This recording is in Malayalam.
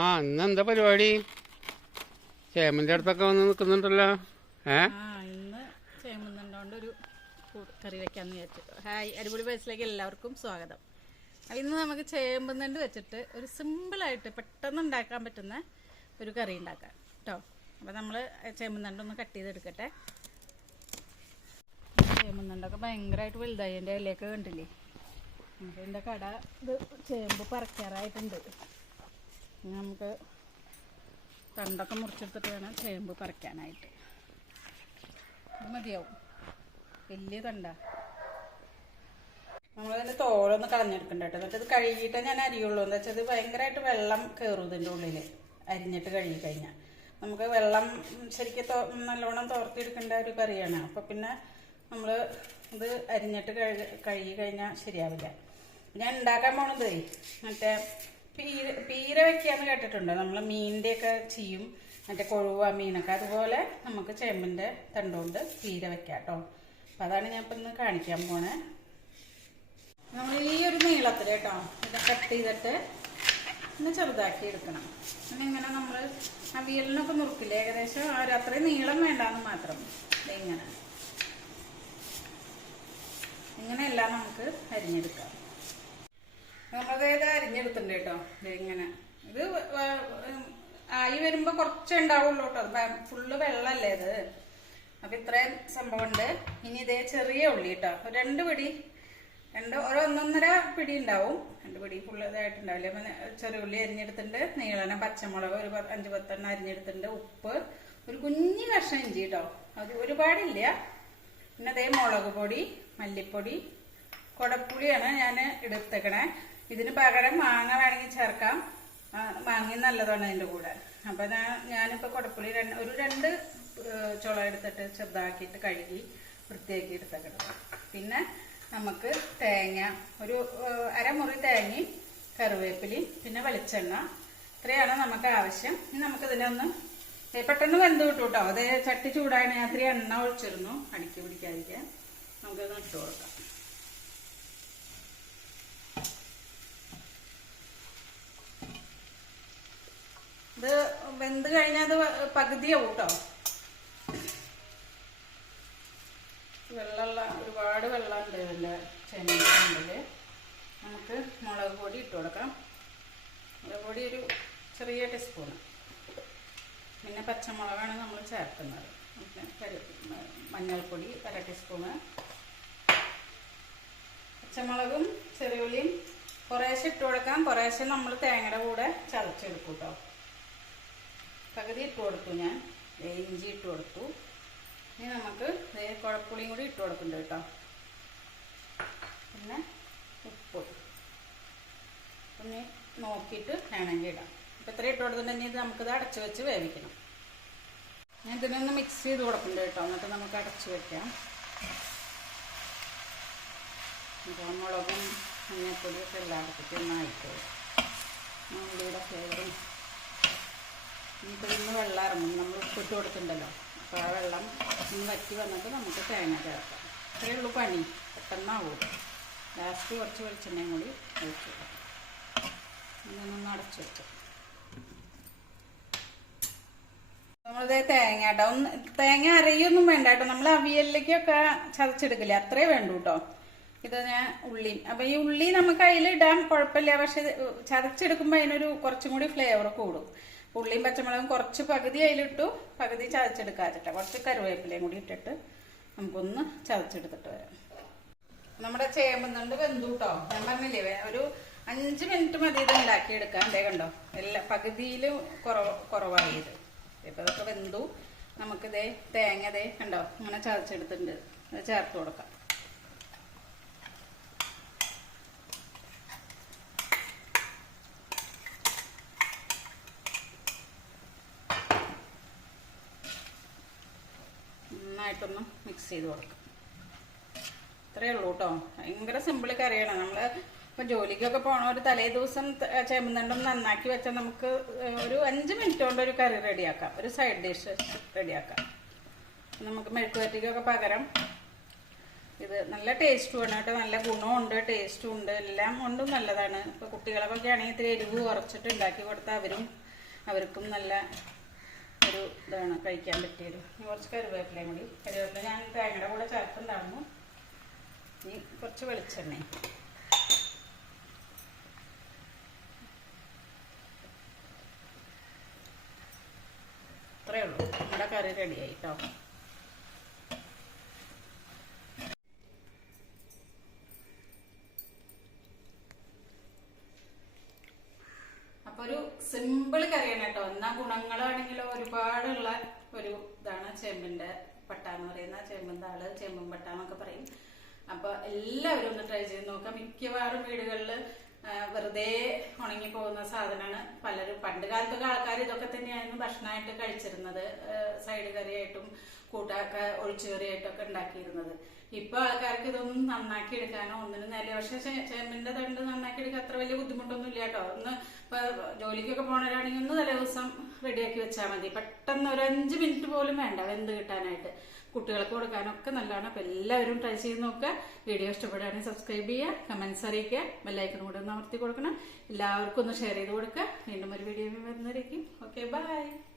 ആ ഇന്നെന്താ പരിപാടി? ചേമന്റെ അടുത്തൊക്കെ വന്ന് നിൽക്കുന്നുണ്ടല്ലോ. ഏ? ഇന്ന് ഒരു കറി വെക്കാന്ന് വിചാരിച്ചു. ഹായ് അടിപൊളി ബസ്സിലേക്ക് എല്ലാവർക്കും സ്വാഗതം. ഇന്ന് നമുക്ക് ചേമ്പുന്നണ്ട് വെച്ചിട്ട് ഒരു സിമ്പിളായിട്ട് പെട്ടെന്ന് ഉണ്ടാക്കാൻ പറ്റുന്ന ഒരു കറി ഉണ്ടാക്കാം. കേട്ടോ അപ്പോൾ നമ്മൾ ചേമ്പുന്നണ്ടൊന്ന് കട്ട് ചെയ്തെടുക്കട്ടെ. ചേമ്പുന്നണ്ടൊക്കെ ഭയങ്കരമായിട്ട് വലുതായി. എന്റെ ഇലയൊക്കെ കണ്ടില്ലേ? നമുക്ക് എന്റെ കട ഇത് ചേമ്പ് പറിക്കാറായിട്ടുണ്ട്. നമുക്ക് തണ്ടൊക്കെ മുറിച്ചെടുത്തിട്ട് വേണം ചേമ്പ് പറിക്കാനായിട്ട്. അത് മതിയാവും. വലിയ തണ്ട. നമ്മളതിന്റെ തോലൊന്ന് കളഞ്ഞെടുക്കണ്ട കേട്ടോ. എന്നിട്ട് ഇത് കഴുകിയിട്ടേ ഞാൻ അരിയുള്ളൂ. എന്ന് വെച്ചാൽ ഇത് ഭയങ്കരമായിട്ട് വെള്ളം കയറും ഇതിന്റെ ഉള്ളിൽ അരിഞ്ഞിട്ട് കഴുകി കഴിഞ്ഞാൽ നമുക്ക് വെള്ളം ശരിക്കും നല്ലോണം തോർത്തിയെടുക്കേണ്ട ഒരു കറിയാണ്. അപ്പോൾ പിന്നെ നമ്മൾ ഇത് അരിഞ്ഞിട്ട് കഴുകി കഴുകി കഴിഞ്ഞാൽ ശരിയാവില്ല. ഞാൻ ഉണ്ടാക്കാൻ പോണത് മറ്റേ പീര പീര വെക്കാന്ന് കേട്ടിട്ടുണ്ടോ. നമ്മൾ മീനിന്റെയൊക്കെ ചെയ്യും. മറ്റേ കൊഴുവ മീനൊക്കെ. അതുപോലെ നമുക്ക് ചേമ്പിന്റെ തണ്ടുകൊണ്ട് പീര വെക്കാം കേട്ടോ അപ്പം അതാണ് ഞാൻ ഇപ്പം ഇന്ന് കാണിക്കാൻ പോണേ. നമ്മൾ ഈ ഒരു നീളത്തിൽ കേട്ടോ ഇത് കട്ട് ചെയ്തിട്ട് ഒന്ന് ചെറുതാക്കി എടുക്കണം. ഇങ്ങനെ നമ്മൾ അവിയലിനൊക്കെ നുറുക്കില്ല? ഏകദേശം ആ ഒരു അത്രയും നീളം വേണ്ടാന്ന് മാത്രം. ഇങ്ങനെ. ഇങ്ങനെയെല്ലാം നമുക്ക് അരിഞ്ഞെടുക്കാം. നമ്മളത് അരിഞ്ഞെടുത്തിട്ടുണ്ട് കേട്ടോ. ഇങ്ങനെ. ഇത് ആയി വരുമ്പോ കുറച്ചേ ഉണ്ടാവുള്ളൂ കേട്ടോ. ഫുള്ള് വെള്ളല്ലേ ഇത്. അപ്പൊ ഇത്രയും സംഭവമുണ്ട്. ഇനി ഇതേ ചെറിയ ഉള്ളി കേട്ടോ. രണ്ട് പിടി. രണ്ട് ഒരു ഒന്നൊന്നര പിടി ഉണ്ടാവും. രണ്ട് പിടി ഫുള്ള് ഇതായിട്ടുണ്ടാവില്ലേ. ചെറിയ ഉള്ളി അരിഞ്ഞെടുത്തിട്ടുണ്ട്. നീളന പച്ചമുളക് ഒരു അഞ്ച് പത്തെണ്ണം അരിഞ്ഞെടുത്തിട്ടുണ്ട്. ഉപ്പ്. ഒരു കുഞ്ഞു കഷ്ണം ഇഞ്ചി കേട്ടോ. അത് ഒരുപാടില്ല. പിന്നെ അതേ മുളക് പൊടി മല്ലിപ്പൊടി കൊടപ്പുളിയാണ് ഞാൻ എടുത്തേക്കണേ. ഇതിന് പകരം മാങ്ങ വേണമെങ്കിൽ ചേർക്കാം. മാങ്ങ നല്ലതാണ് അതിന്റെ കൂടെ. അപ്പം ഞാൻ ഞാനിപ്പോൾ കുടപ്പുളി രണ്ട് ഒരു രണ്ട് ചുള എടുത്തിട്ട് ചെറുതാക്കിയിട്ട് കഴുകി വൃത്തിയാക്കി എടുത്തേക്കണം പിന്നെ നമുക്ക് തേങ്ങ ഒരു അരമുറി തേങ്ങയും കറിവേപ്പിലയും പിന്നെ വെളിച്ചെണ്ണ. ഇത്രയാണ് നമുക്ക് ആവശ്യം. ഇനി നമുക്കിതിനെ ഒന്ന് പെട്ടെന്ന് വെന്ത് കിട്ടും കേട്ടോ അത് ചട്ടി ചൂടാണ് ഇത്തിരി എണ്ണ ഒഴിച്ചിരുന്നു. അടിക്ക് പിടിക്കാതിരിക്കാൻ. നമുക്കത് ഇട്ട് കൊടുക്കാം. ഇത് വെന്ത് കഴിഞ്ഞാൽ അത് പകുതിയാവും കേട്ടോ. വെള്ളമുള്ള ഒരുപാട് വെള്ളമുണ്ട് ഇതിന്റെ ചെന്നിട്ടുണ്ടെങ്കിൽ നമുക്ക് മുളക് പൊടി ഇട്ട് കൊടുക്കാം. മുളക് പൊടി ഒരു ചെറിയ ടീസ്പൂണ്. പിന്നെ പച്ചമുളകാണ് നമ്മൾ ചേർക്കുന്നത്. മഞ്ഞൾപ്പൊടി അര ടീസ്പൂണ്. പച്ചമുളകും ചെറിയുള്ളിയും കുറേശ്ശെ ഇട്ട് കൊടുക്കാം. കുറേശ്ശെ നമ്മൾ തേങ്ങയുടെ കൂടെ ചതച്ചെടുക്കും കേട്ടോ. പകുതി ഇട്ട് കൊടുത്തു ഞാൻ. ഇഞ്ചി ഇട്ട് കൊടുത്തു. ഇനി നമുക്ക് കുഴപ്പുളിയും കൂടി ഇട്ട് കൊടുക്കുന്നുണ്ട് കേട്ടോ. പിന്നെ ഉപ്പ്. ഒന്ന് നോക്കിയിട്ട് വേണമെങ്കിൽ ഇടാം. ഇപ്പം ഇത്ര ഇട്ട് കൊടുത്തിട്ടുണ്ടെങ്കിൽ ഇത് നമുക്കിത് അടച്ചു വെച്ച് വേവിക്കണം. ഞാൻ ഇതിനൊന്ന് മിക്സ് ചെയ്ത് കൊടുക്കുന്നുണ്ട് കേട്ടോ. എന്നിട്ട് നമുക്ക് അടച്ചു വെക്കാം. മുളകും മഞ്ഞപ്പൊടിയൊക്കെ എല്ലായിടത്തേക്കും ഒന്നായിട്ട് ഉള്ളിയുടെ ഫ്ലേവറും ഇന്ന് വെള്ളം ഇറങ്ങും. നമ്മൾ ഉപ്പിട്ട് കൊടുത്തിട്ടുണ്ടല്ലോ. അപ്പോൾ ആ വെള്ളം ഒന്ന് വറ്റി വന്നിട്ട് നമുക്ക് തേങ്ങ ചേർക്കാം. ഇത്രയേ ഉള്ളൂ പണി. പെട്ടെന്നാവും. ലാസ്റ്റ് കുറച്ച് വെളിച്ചെണ്ണയും കൂടി ഒഴിച്ചു കൊടുക്കാം. ഇതൊന്നൊന്ന് അടച്ചു വെക്കാം. നമ്മളിതേ തേങ്ങ കേട്ടോ ഒന്ന് തേങ്ങ അരയൊന്നും വേണ്ട കേട്ടോ. നമ്മൾ അവിയലിലേക്കൊക്കെ ചതച്ചെടുക്കില്ലേ? അത്രേ വേണ്ടൂ കേട്ടോ ഇത് ഞാൻ ഉള്ളി. അപ്പൊ ഈ ഉള്ളി നമുക്ക് അതിലിടാൻ കുഴപ്പമില്ല. പക്ഷെ ചതച്ചെടുക്കുമ്പോ അതിനൊരു കുറച്ചും കൂടി ഫ്ലേവർ കൂടും. ഉള്ളിയും പച്ചമുളകും കുറച്ച് പകുതി അതിലിട്ടു പകുതി ചതച്ചെടുക്കാച്ചിട്ട കുറച്ച് കറിവേപ്പിലയും കൂടി ഇട്ടിട്ട് നമുക്കൊന്ന് ചതച്ചെടുത്തിട്ട് വരാം. നമ്മുടെ ചേമ്പുന്നുണ്ട് വെന്തു കേട്ടോ ഞാൻ പറഞ്ഞില്ലേ ഒരു അഞ്ച് മിനിറ്റ് മതി ഇത് ഉണ്ടാക്കിയെടുക്കാൻ. ദേ കണ്ടോ എല്ലാ പകുതിയിൽ കുറവ് കുറവായി ഇത്. ഇപ്പൊ ഇതൊക്കെ വെന്തു. നമുക്കിതേ തേങ്ങ ദേ കണ്ടോ അങ്ങനെ ചതച്ചെടുത്തിട്ടുണ്ട്. അത് ചേർത്ത് കൊടുക്കാം. നന്നായിട്ടൊന്ന് മിക്സ് ചെയ്ത് കൊടുക്കാം. ഇത്രയേ ഉള്ളൂ കേട്ടോ ഭയങ്കര സിമ്പിൾ കറിയാണ്. നമ്മൾ ഇപ്പം ജോലിക്കൊക്കെ പോണ ഒരു തലേ ദിവസം ചേമ്പന്തണ്ടം നന്നാക്കി വെച്ചാൽ നമുക്ക് ഒരു അഞ്ച് മിനിറ്റ് കൊണ്ട് ഒരു കറി റെഡിയാക്കാം. ഒരു സൈഡ് ഡിഷ് റെഡിയാക്കാം. നമുക്ക് മെഴുക്കുവരട്ടിക്കൊക്കെ പകരം ഇത് നല്ല ടേസ്റ്റും ആണ് കേട്ടോ നല്ല ഗുണമുണ്ട് ടേസ്റ്റും ഉണ്ട്. എല്ലാം കൊണ്ടും നല്ലതാണ്. ഇപ്പോൾ കുട്ടികളൊക്കെ ആണെങ്കിൽ ഇത്തിരി എരിവ് കുറച്ചിട്ട് ഉണ്ടാക്കി കൊടുത്താൽ അവരും അവർക്കും നല്ല ഒരു ഇതാണ് കഴിക്കാൻ പറ്റിയത്. ഇനി കുറച്ച് കറിവേപ്പിലയും കൂടി. കറിവേപ്പില ഞാൻ തേങ്ങയുടെ കൂടെ ചേർത്തുണ്ടായിരുന്നു ഇനി കുറച്ച് വെളിച്ചെണ്ണ ഇത്രയേ ഉള്ളൂ. നമ്മുടെ കറി റെഡിയായി കേട്ടോ അപ്പൊ ഒരു സിമ്പിൾ കറിയാണ് കേട്ടോ. എന്നാ ഗുണങ്ങളാണെങ്കിലും ഒരുപാടുള്ള ഒരു ഇതാണ് ചേമ്പിന്റെ പട്ട എന്ന് പറയുന്ന ചേമ്പിൻ താൾ ചേമ്പും പട്ട എന്നൊക്കെ പറയും. അപ്പൊ എല്ലാവരും ഒന്ന് ട്രൈ ചെയ്ത് നോക്കാം. മിക്കവാറും വീടുകളിൽ വെറുതെ ഉണങ്ങി പോകുന്ന സാധനമാണ് പലരും പണ്ട് കാലത്തൊക്കെ ആൾക്കാർ ഇതൊക്കെ തന്നെയായിരുന്നു ഭക്ഷണമായിട്ട് കഴിച്ചിരുന്നത്. സൈഡ് കറിയായിട്ടും കൂട്ടാക്ക ഒഴിച്ചുകറിയായിട്ടൊക്കെ ഉണ്ടാക്കിയിരുന്നത്. ഇപ്പൊ ആൾക്കാർക്ക് ഇതൊന്നും നന്നാക്കി എടുക്കാനോ ഒന്നിനും നേരെ പക്ഷെ ചേമ്പിന്റെ തണ്ട് നന്നാക്കി എടുക്കാൻ അത്ര വലിയ ബുദ്ധിമുട്ടൊന്നും ഇല്ല കേട്ടോ. ഒന്ന് ഇപ്പൊ ജോലിക്കൊക്കെ പോണവരാണെങ്കിൽ ഒന്ന് തലേ ദിവസം റെഡിയാക്കി വെച്ചാൽ മതി. പെട്ടെന്ന് ഒരു അഞ്ച് മിനിറ്റ് പോലും വേണ്ട വെന്ത് കിട്ടാനായിട്ട്. കുട്ടികൾക്ക് കൊടുക്കാനൊക്കെ നല്ലതാണ്. അപ്പൊ എല്ലാവരും ട്രൈ ചെയ്ത് നോക്കുക. വീഡിയോ ഇഷ്ടപ്പെടുകയാണെങ്കിൽ സബ്സ്ക്രൈബ് ചെയ്യുക കമന്റ്സ് അറിയിക്കുക ബെല്ലൈക്കൺ കൂടെ ഒന്ന് അമർത്തി കൊടുക്കണം. എല്ലാവർക്കും ഒന്ന് ഷെയർ ചെയ്ത് കൊടുക്കുക. വീണ്ടും ഒരു വീഡിയോ വരുന്നതായിരിക്കും. Okay bye